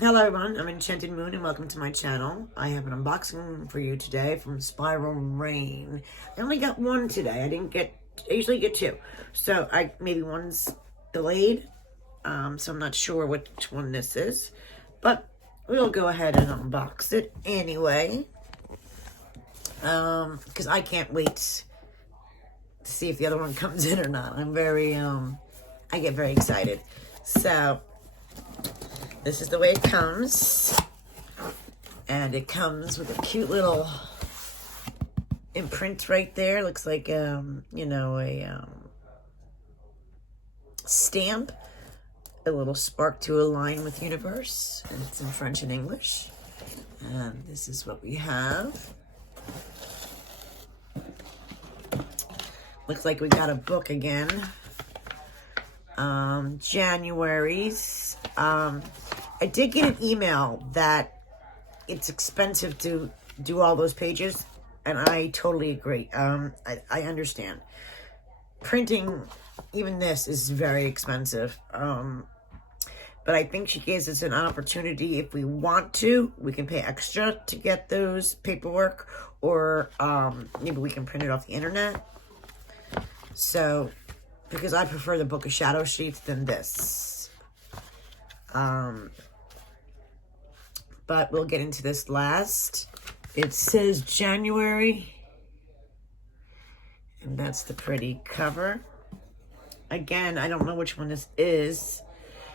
Hello everyone, I'm Enchanted Moon and welcome to my channel. I have an unboxing for you today from Spiral Rain. I only got one today. I usually get two. So maybe one's delayed. So I'm not sure which one this is. But we'll go ahead and unbox it anyway. Because I can't wait to see if the other one comes in or not. I get very excited. So this is the way it comes, and it comes with a cute little imprint right there. Looks like, a stamp, a little spark to align with universe, and it's in French and English. And this is what we have. Looks like we got a book again. January's. I did get an email that it's expensive to do all those pages, and I totally agree. I understand. Printing, even this, is very expensive. But I think she gives us an opportunity. If we want to, we can pay extra to get those paperwork, or maybe we can print it off the internet. So, because I prefer the Book of Shadow Sheets than this. But we'll get into this last. It says January, and that's the pretty cover. Again, I don't know which one this is,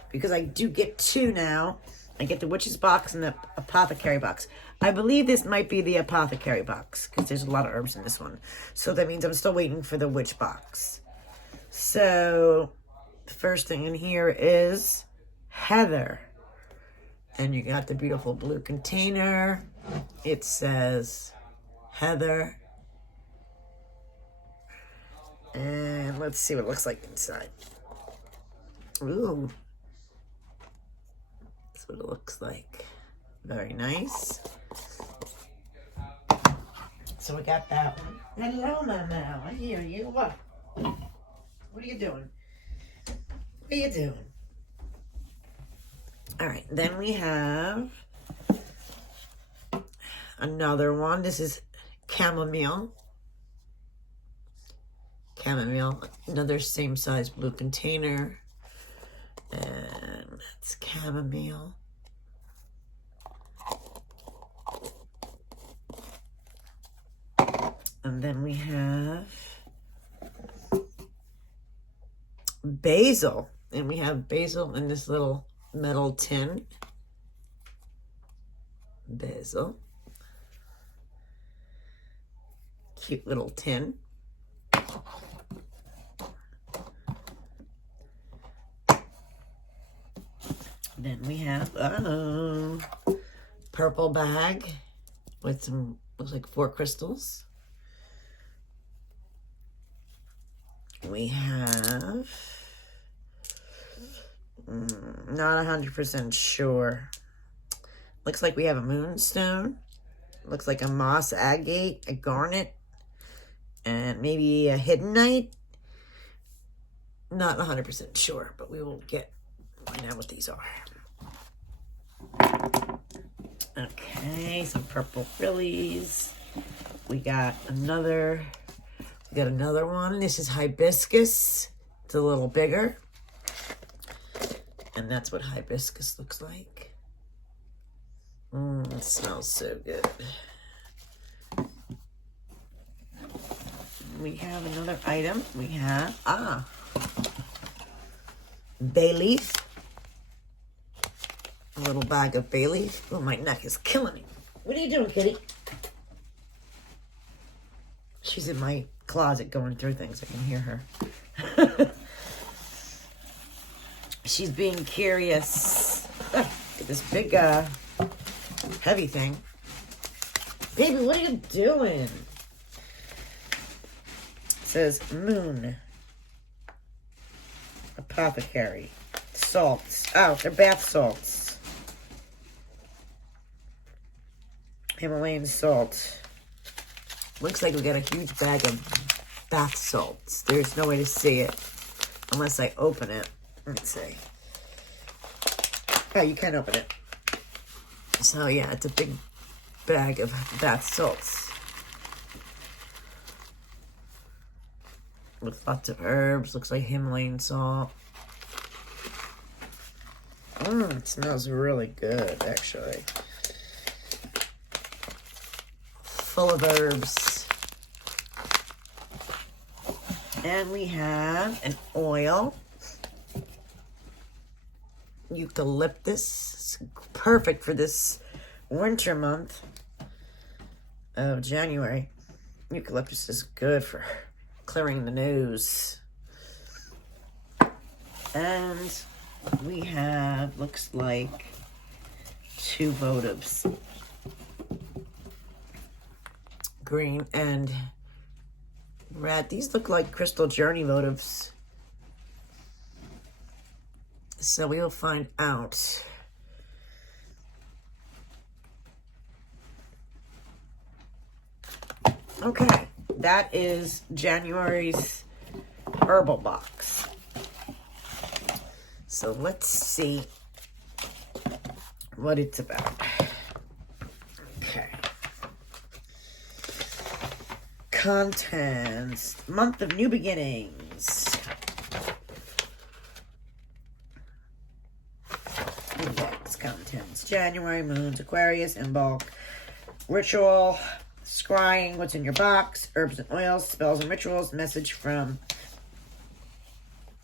because I do get two now. I get the Witch's box and the Apothecary box. I believe this might be the Apothecary box, because there's a lot of herbs in this one. So that means I'm still waiting for the Witch box. So, the first thing in here is Heather. And you got the beautiful blue container. It says Heather. And let's see what it looks like inside. Ooh. That's what it looks like. Very nice. So we got that one. Hello, Mama. I hear you. What? What are you doing? What are you doing? All right, then we have another one. This is Chamomile. Chamomile, another same size blue container. And that's Chamomile. And then we have basil. And we have basil in this little metal tin. Basil. Cute little tin. Then we have purple bag with some, looks like 4 crystals. We have, not 100% sure. Looks like we have a moonstone. Looks like a moss agate, a garnet, and maybe a hiddenite. Not 100% sure, but we will find out what these are. Okay, some purple frillies. We got another one. This is hibiscus. It's a little bigger. And that's what hibiscus looks like. It smells so good. We have another item. We have, bay leaf. A little bag of bay leaf. Oh, my neck is killing me. What are you doing, kitty? She's in my closet going through things. I can hear her. She's being curious. Look at this big, heavy thing. Baby, what are you doing? It says Moon. Apothecary. Salts. Oh, they're bath salts. Himalayan salt. Looks like we got a huge bag of bath salts. There's no way to see it unless I open it. Let's see. Oh, you can open it. So yeah, it's a big bag of bath salts with lots of herbs. Looks like Himalayan salt. It smells really good, actually. Full of herbs. And we have an oil. Eucalyptus. It's perfect for this winter month of January. Eucalyptus is good for clearing the nose. And we have, looks like, 2 votives. Green and red. These look like Crystal Journey votives. So we'll find out. Okay, that is January's herbal box. So let's see what it's about. Okay. Contents. Month of New Beginnings. Index contents. January, moons, Aquarius, in bulk. Ritual. Scrying, what's in your box. Herbs and oils, spells and rituals. Message from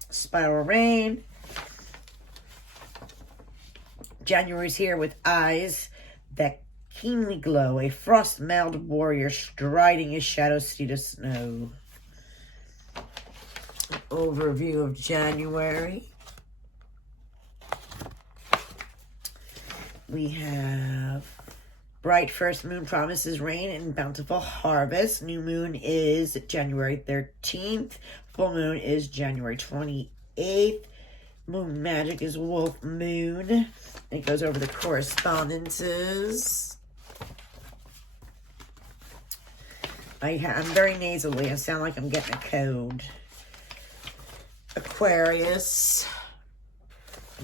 Spiral Rain. January's here with eyes that keenly glow. A frost-mailed warrior striding his shadow steed of snow. Overview of January. We have bright first moon promises rain and bountiful harvest. New moon is January 13th. Full moon is January 28th. Moon magic is wolf moon. It goes over the correspondences. I'm very nasally. I sound like I'm getting a cold. Aquarius.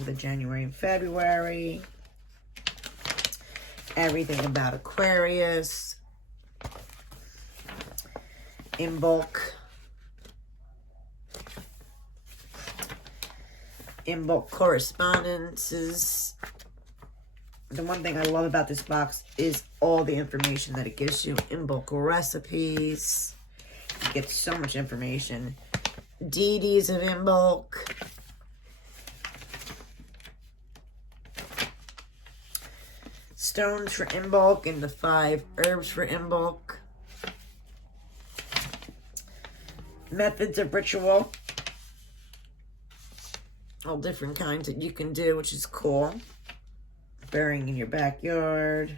The January and February. Everything about Aquarius. In bulk. In bulk correspondences. The one thing I love about this box is all the information that it gives you. In bulk recipes. You get so much information. Deities of in bulk. Stones for in bulk and the 5 herbs for in bulk. Methods of ritual. All different kinds that you can do, which is cool. Burying in your backyard.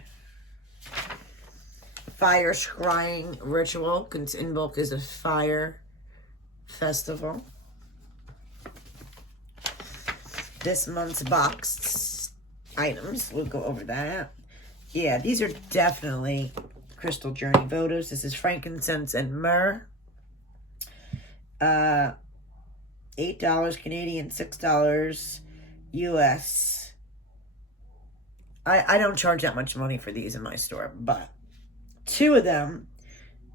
Fire scrying ritual, because in bulk is a fire festival. This month's boxed items, we'll go over that. Yeah, these are definitely Crystal Journey votives. This is frankincense and myrrh. $8 Canadian, $6 US. I don't charge that much money for these in my store, but 2 of them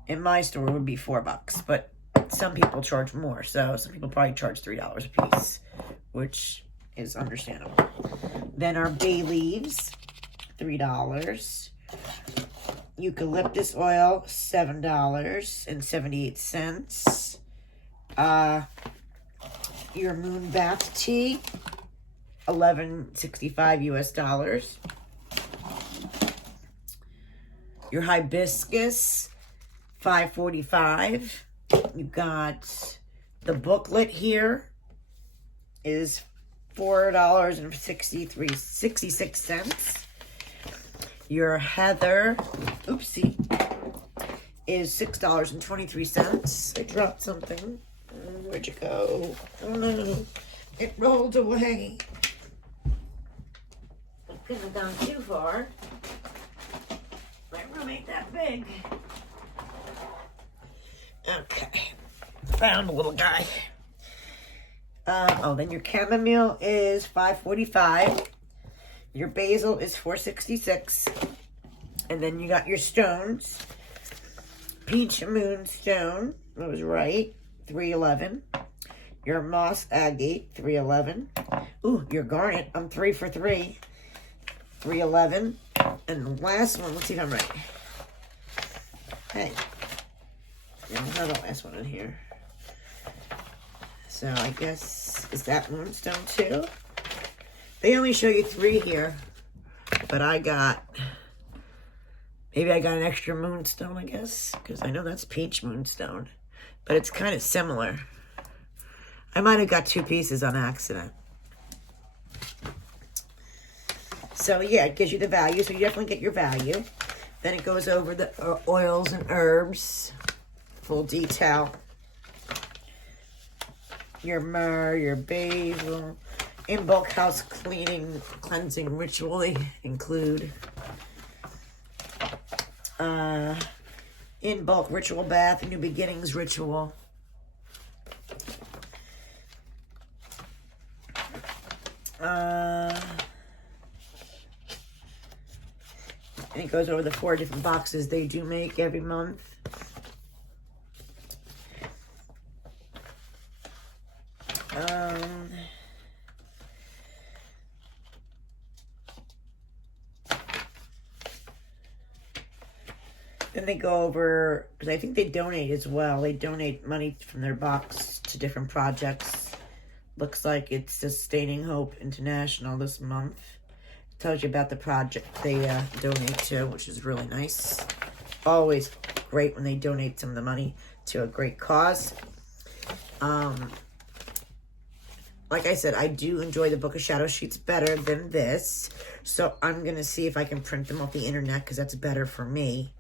in my store would be $4, but some people charge more, so some people probably charge $3 a piece, which is understandable. Then our bay leaves, $3. Eucalyptus oil, $7.78. Your moon bath tea, $11.65 US. Your hibiscus, $5.45. You got the booklet here is $4.66. Your heather, oopsie, is $6.23. I dropped something. Where'd you go? Oh no, it rolled away. I couldn't have gone too far. My room ain't that big. Okay, found a little guy. Then your chamomile is $5.45. Your basil is $4.66. And then you got your stones. Peach moonstone, I was right, $3.11. Your moss agate, $3.11. Ooh, your garnet, I'm 3 for 3, $3.11. And the last one, let's see if I'm right. Hey, I don't have the last one in here. So I guess, is that moonstone too? They only show you 3 here, but I got, maybe I got an extra moonstone, I guess, because I know that's peach moonstone, but it's kind of similar. I might have got 2 pieces on accident. So yeah, it gives you the value, so you definitely get your value. Then it goes over the oils and herbs, full detail. Your myrrh, your basil, in bulk house cleaning, cleansing ritually include. In bulk ritual bath, new beginnings ritual. And it goes over the 4 different boxes they do make every month. Then they go over, because I think they donate as well. They donate money from their box to different projects. Looks like it's Sustaining Hope International this month. It tells you about the project they donate to, which is really nice. Always great when they donate some of the money to a great cause. Like I said, I do enjoy the Book of Shadow Sheets better than this. So I'm going to see if I can print them off the internet, because that's better for me.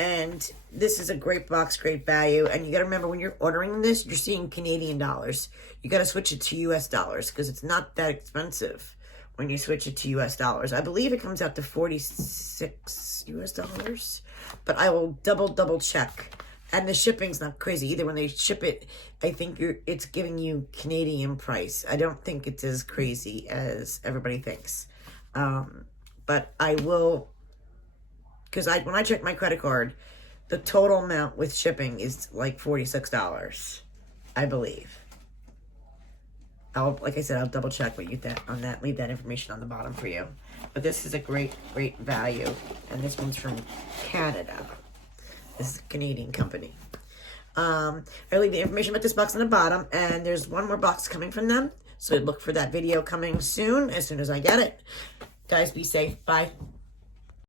And this is a great box, great value. And you got to remember, when you're ordering this, you're seeing Canadian dollars. You got to switch it to US dollars, because it's not that expensive when you switch it to US dollars. I believe it comes out to 46 US dollars, but I will double check. And the shipping's not crazy either. When they ship it, I think it's giving you Canadian price. I don't think it's as crazy as everybody thinks. But I will, because when I check my credit card, the total amount with shipping is like $46, I believe. Like I said, I'll double check with you on that. Leave that information on the bottom for you. But this is a great value. And this one's from Canada. This is a Canadian company. I'll leave the information about this box on the bottom. And there's one more box coming from them. So look for that video coming soon as I get it. Guys, be safe. Bye.